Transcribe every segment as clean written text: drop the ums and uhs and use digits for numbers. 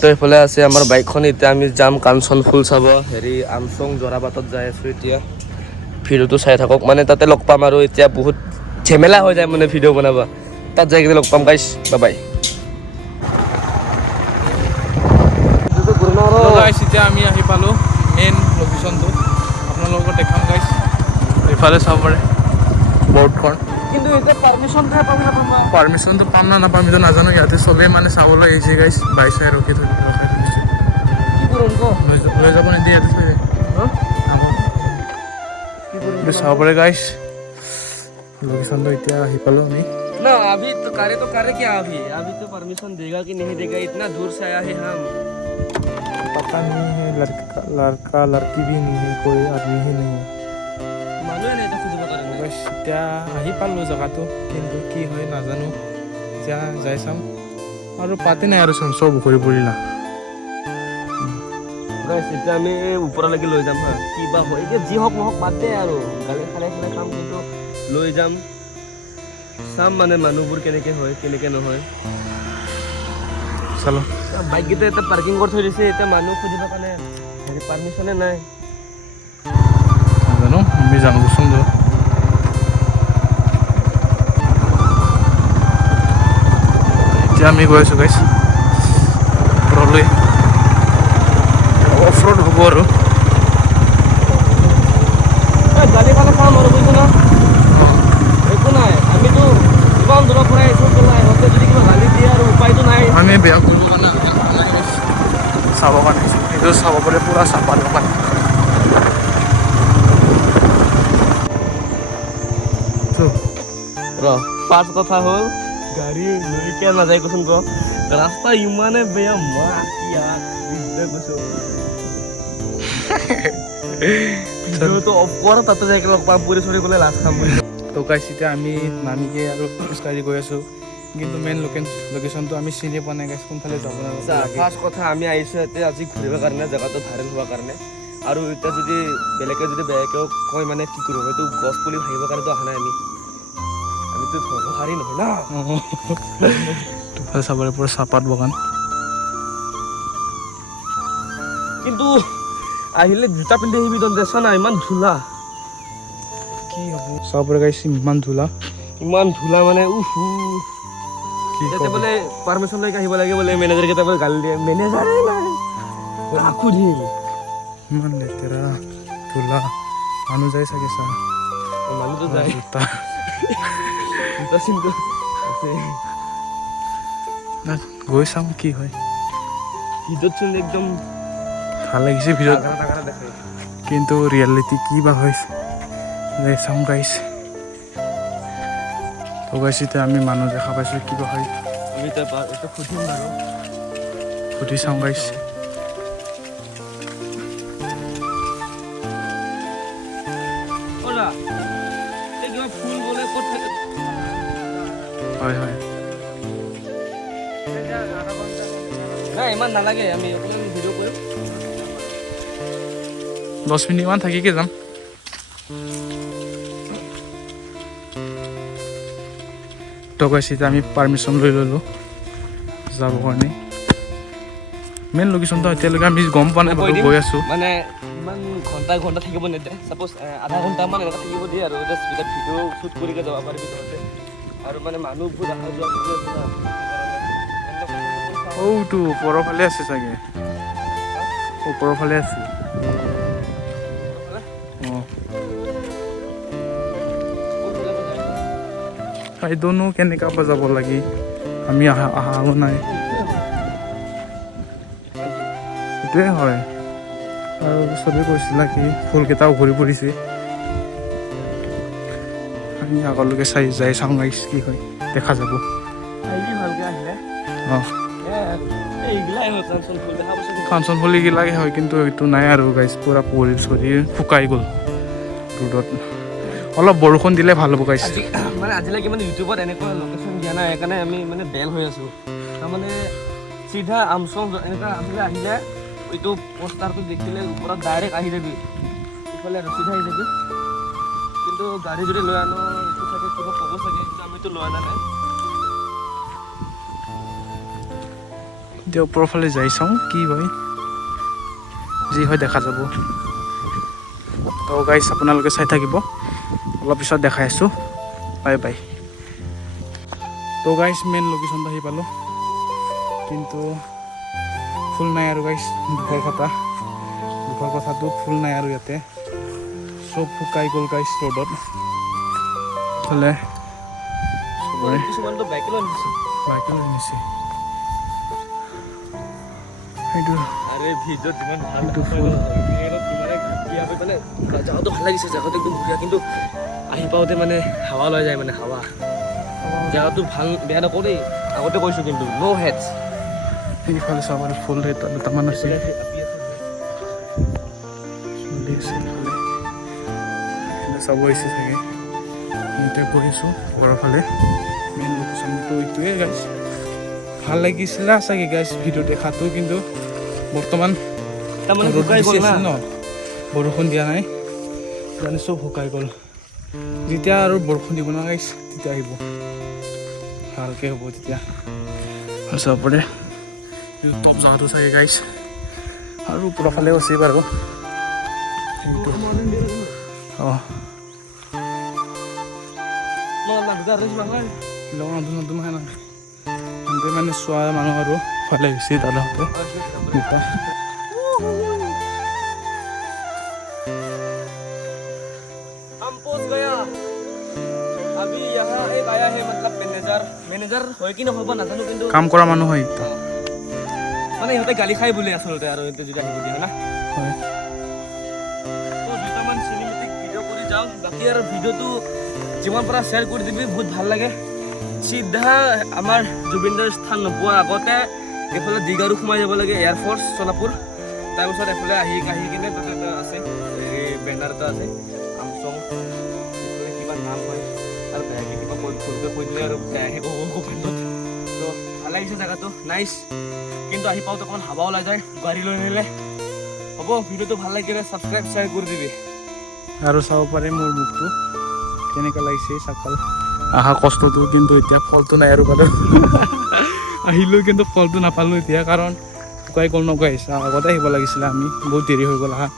তো এইফালে আছে আমাৰ বাইকখন এতিয়া আমি যাম কাঞ্চন ফুল চাব হেৰি আমচং জৰাবাটত যাই আছোঁ এতিয়া ভিডিঅ'টো চাই থাকক মানে তাতে লগ পাম আৰু এতিয়া বহুত ঝেমেলা হৈ যায় মানে ভিডিঅ' বনাব তাত যাই কিনে লগ পাম গাইছ বাই বাই গাইছ এতিয়া আমি আহি পালোঁ মেইন লোকেশ্যনটো আপোনালোকক দেখাম গাইছ এইফালে চাব পাৰে বৰ্ডখন কিন্তু এতিয়া পাৰ্মিশ্যনটো পাম না নাপাম এইটো নাজানো ইয়াতে চবেই মানে চাবলৈ আহিছে গাইছ বাইক চাই ৰখাই থৈছে লৈ যাব নিদিয়ে ইয়াতে থৈ চাব পাৰে গাইছ लोकेशन तो इतना ही पालो नहीं ना अभी तो करे क्या अभी तो परमिशन देगा कि नहीं देगा इतना दूर से आया है हम पता नहीं है लड़का लड़की भी नहीं है कोई आदमी ही नहीं है मालूम नहीं तो खुद बता बस इतना ही पालो जगह तो किंतु की है ना जानो जा जाय साम और पाते नहीं यार सब सब घुरी पड़िला गाइस इतना আমি ওপৰলৈকে লৈ যাম হা কি বা হয় যে যি হক নহক বাদ দে আৰু গালে খালে কাম কিন্তু লৈ যাম সাম মানে মানুহবোৰ কেনেকে হয় কেনেকে নহয় চলো বাইক গিতে এটা পাৰ্কিং কৰি থৈ দিছে এটা মানুহ খুজিব কাৰণে হেৰি পাৰমিশনে নাই জানো আমি জানো সুন্দৰ এতিয়া আমি গৈ আছো গাইছ ওপৰলৈ অফ ৰোড হ'ব আৰু গাড়ী খালে কাম আৰু বুজিছো না একো নাই আমিতো ইমান দূৰৰ পৰা এইটো পেলাই সিহঁতে যদি কিবা গালি দিয়ে আৰু উপায়তো নাই আমি বেয়া কৰিব কাৰণে চাব কাৰণে এইটো চাব পাৰে পুৰা চাফা দোকান ফাৰ্ষ্ট কথা হ'ল গাড়ী লৈ কিয় নাযায় কচোন ক ৰাস্তা ইমানে বেয়া মা গৈছো ভিডিঅ'টো অফ কৰ তাতে যাই লগ পাম পুৰি চৰি গ'লে লাজ খাম বুলি তো গাইছ এতিয়া আমি নামিকে আৰু খোজকাঢ়ি গৈ আছোঁ কিন্তু মেইন লোকেশ্যনটো আমি চিনি পোৱা নাই গাইছ কোনফালে যাব ফাৰ্ষ্ট কথা আমি আহিছোঁ ইয়াতে আজি ঘূৰিবৰ কাৰণে জেগাটো ভাইৰেল হোৱাৰ কাৰণে আৰু এতিয়া যদি বেলেগে যদি বেয়াকেও কয় মানে কি কৰিব এইটো গছ পুলি ভাঙিবৰ কাৰণেতো অহা নাই আমিতো সঁহাৰি নহয় না তোফালে চাবলৈ পুৰা চাহপাত বাগান কিন্তু আহিলে জোতা পিন্ধি আহিবি তই দেছ না ইমান ধূলা কি হ'ব চাব পাৰে গাইছ ইমান ধূলা মানে উফু এতিয়া বোলে পাৰ্মিশ্যন লৈকে আহিব লাগে বোলে মেনেজাৰ কেইটা বোলে গালি দিয়ে মেনেজাৰে নাই ৰাখো ঢিল ইমান লেতেৰা ধূলা মানুহ যায় চাগে চা মানুহটো যায় জোতা চিন্তা আছে গৈ চাম কি হয় ভিডিঅ'ত চোন একদম ভাল লাগিছে ভিডিঅ'ত কিন্তু ৰিয়েলিটি কি বা হৈছে চাওঁ গাইছ তো গাইছ এতিয়া আমি মানুহ দেখা পাইছোঁ কিবা হয় আমি এটা সুধিম বাৰু সুধি চাওঁ গাইছ ফুল বোলে ক'ত থাকে হয় হয় নাই ইমান নালাগে আমি অকণমান ভিডিঅ' কৰিম 10 মিনিটমান থাকিকে যাম তো গাইছ এতিয়া আমি পাৰ্মিশ্যন লৈ ল'লোঁ যাব কাৰণে মেইন লোকেশ্যনটো এতিয়ালৈকে আমি গম পোৱা নাই গৈ আছোঁ মানে ইমান ঘণ্টা থাকিব নিদিয়ে চাপ'জ আধা ঘণ্টামান এনেকৈ থাকিব দিয়ে আৰু জাষ্ট ভিডিঅ' শ্বুট কৰিকে যাব পাৰিবি তহঁতে আৰু মানে মানুহবোৰ অহা যোৱা কৰি আছে না ওটো ওপৰৰ ফালে আছে চাগে ওপৰৰ ফালে আছে I don't know কেনেকা পৰা যাব লাগি আমি আহাও নাই এইটোৱে হয় আৰু চবেই কৈছিলা কি ফুলকেইটাও ঘূৰি পৰিছে আমি আগলৈকে যাই চাওঁ গাইছ কি হয় দেখা যাব কাঞ্চন ফুল এইগিলাকে হয় কিন্তু এইটো নাই আৰু গাইছ পুৰা পৰি চৰি শুকাই গ'ল ৰ'দত অলপ বৰষুণ দিলে ভাল হ'ব গাইছ মানে আজিলৈকে মানে ইউটিউবত এনেকুৱা লোকেশ্যন দিয়া নাই সেইকাৰণে আমি মানে বেল হৈ আছোঁ তাৰমানে চিধা আমচং এনেকুৱা আহিলে আহিলে এইটো পোষ্টাৰটো দেখিলে ওপৰত ডাইৰেক্ট আহি যাবি ইফালে চিধা আহি যাবি কিন্তু গাড়ী যদি লৈ আনো এইটো চাগে কিবা ক'ব চাগে কিন্তু আমিতো লৈ অনা নাই এতিয়া ওপৰৰ ফালে যাই চাওঁ কি হয়, যি হয় দেখা যাব। তো গাইছ আপোনালোকে চাই থাকিব, অলপ পিছত দেখাই আছোঁ। Bye bye. তো গাইছ মেইন লোকেশ্যনটো আহি পালোঁ, কিন্তু ফুল নাই আৰু গাইছ। দুখৰ কথাটো ফুল নাই আৰু ইয়াতে চব শুকাই গ'ল গাইছ ৰ'দত। ইফালে চবৰে কিছুমানটো বাইকে লৈ নিছে। বাইকে লৈ নিছে। সেইটো আৰে ভিডিঅ'ত যিমান ভাল সেইটো ফুল মানে জাগাটো ভাল লাগিছে, জাগাটো একদম বঢ়িয়া, কিন্তু আহি পাওঁতে মানে হাৱা লৈ যায়, মানে হাৱা। জাগাটো ভাল বেয়া নকওঁ দেই, আগতে কৈছোঁ, কিন্তু ন' হেডছ। সেইফালে চাব আৰু ফুল দুটামান আছে, চলি আছে এইফালে। চাব আহিছে চাগে, এতিয়া বহিছোঁ ঘৰৰ ফালে। মেইন লোকেশ্যনটো এইটোৱে গাইছ। ভাল লাগিছিলে চাগে গাইছ ভিডিঅ' দেখাটো, কিন্তু বৰ্তমান তাৰমানে ৰ'দ শুকাই বেছি গ'ল আছিল না। ন, বৰষুণ দিয়া নাই, সেইকাৰণে চব শুকাই গ'ল। যেতিয়া আৰু বৰষুণ দিব না গাইছ, তেতিয়া আহিব, ভালকৈ হ'ব তেতিয়া। চাব পাৰে টপ জাগাটো চাগে গাইছ, আৰু ওপৰৰ ফালেও আছে বাৰু সেইটো। অঁ নতুন সিহঁতে মানে চোৱা মানুহ আৰু ভালে হৈছে দাদাহঁতে দুটা। हम पहुंच गया अभी यहाँ एक आया है, मतलब मैनेजर হয় কি নহ'ব নাজানো, কিন্তু কাম কৰা মানুহ হয় এটা। মানে ইহঁতে গালি খাই বুলি আচলতে, আৰু এইটো যদি আহিব দিয়ে না। হয় তো দুটামান চিনেমেটিক ভিডিঅ' কৰি যাওঁ, বাকী আৰু ভিডিঅ'টো যিমান পৰা শ্বেয়াৰ কৰি দিবি, বহুত ভাল লাগে। চিধা আমাৰ জুবিনদাৰ স্থান নোপোৱাৰ আগতে এইফালে দীঘাৰু সোমাই যাব লাগে, এয়াৰফ'ৰ্চ সোলাপুৰ। তাৰপিছত এফালে আহি কিনে তাতে এটা আছে, বেনাৰ এটা আছে, আমচং কিবা নাম হয়, আৰু বেয়াকৈ কিবা ভুলকৈ কৈ দিলে আৰু বেয়াহে ক'ব কমেণ্টত। তো ভাল লাগিছে জেগাটো, নাইচ, কিন্তু আহি পাওঁতে অকণমান হাৱা ওলাই যায় গাড়ী লৈ নিলে। হ'ব, ভিডিঅ'টো ভাল লাগিলে ছাবস্ক্ৰাইব শ্বেয়াৰ কৰি দিবি। আৰু চাব পাৰে মোৰ মুখটো কেনেকুৱা লাগিছে, চাকাল অহা কষ্টটো, কিন্তু এতিয়া ফলটো নাই আৰু বাৰু। আহিলোঁ কিন্তু ফলটো নাপালোঁ এতিয়া, কাৰণ শুকাই গ'ল নগৈ আহিছে। আগতে আহিব লাগিছিলে, আমি বহুত দেৰি হৈ গ'ল আহা।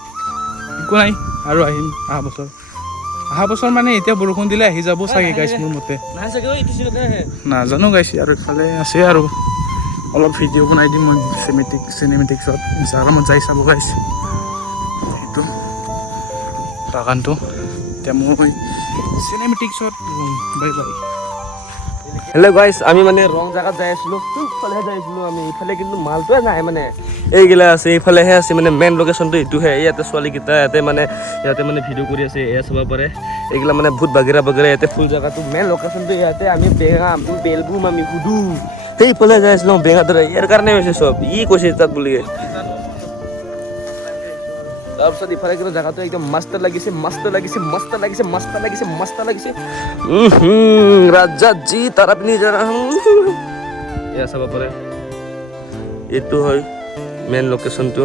একো নাই, আৰু আহিম অহা বছৰ মানে এতিয়া বৰষুণ দিলে আহি যাব চাগে গাইছ মোৰ মতে, নাই চাগে এইটো চিনতে আহে। নাজানো গাইছে। আৰু ইফালে আছে আৰু অলপ ভিডিঅ' বনাই দিম মই চিনেমেটিক্সত, ইনষ্টাগ্ৰামত যাই চাব গাইছ সেইটো বাগানটো। এতিয়া মই চিনেমেটিক্সত বাই বাই। হেল্ল' গাইছ, আমি মানে ৰং জেগাত যাই আছিলোঁ, ইফালেহে যাই আছিলোঁ আমি। ইফালে কিন্তু মালটোৱে নাই, মানে এইগিলা আছে, এইফালেহে আছে, মানে মেইন লোকেশ্যনটো এইটোহে। ইয়াতে ছোৱালীকেইটা ইয়াতে মানে ভিডিঅ' কৰি আছে, এয়া চাব পাৰে। এইগিলা মানে বহুত বাগেৰা ইয়াতে ফুল জেগাটো, মেইন লোকেশ্যনটো ইয়াতে। আমি বেঙাম, বেলবুম, আমি সুধো সেইফালে যাই আছিলোঁ বেঙা দৰে। ইয়াৰ কাৰণে হৈছে চব, ই কৈছে তাত বুলি। তাৰপিছত ইফালে কিন্তু জেগাটো একদম মস্ত লাগিছে। ৰাজা জি তাৰাপিনি যাৰা এয়া চাব পাৰে, এইটো হয় মেইন লোকেশ্যনটো।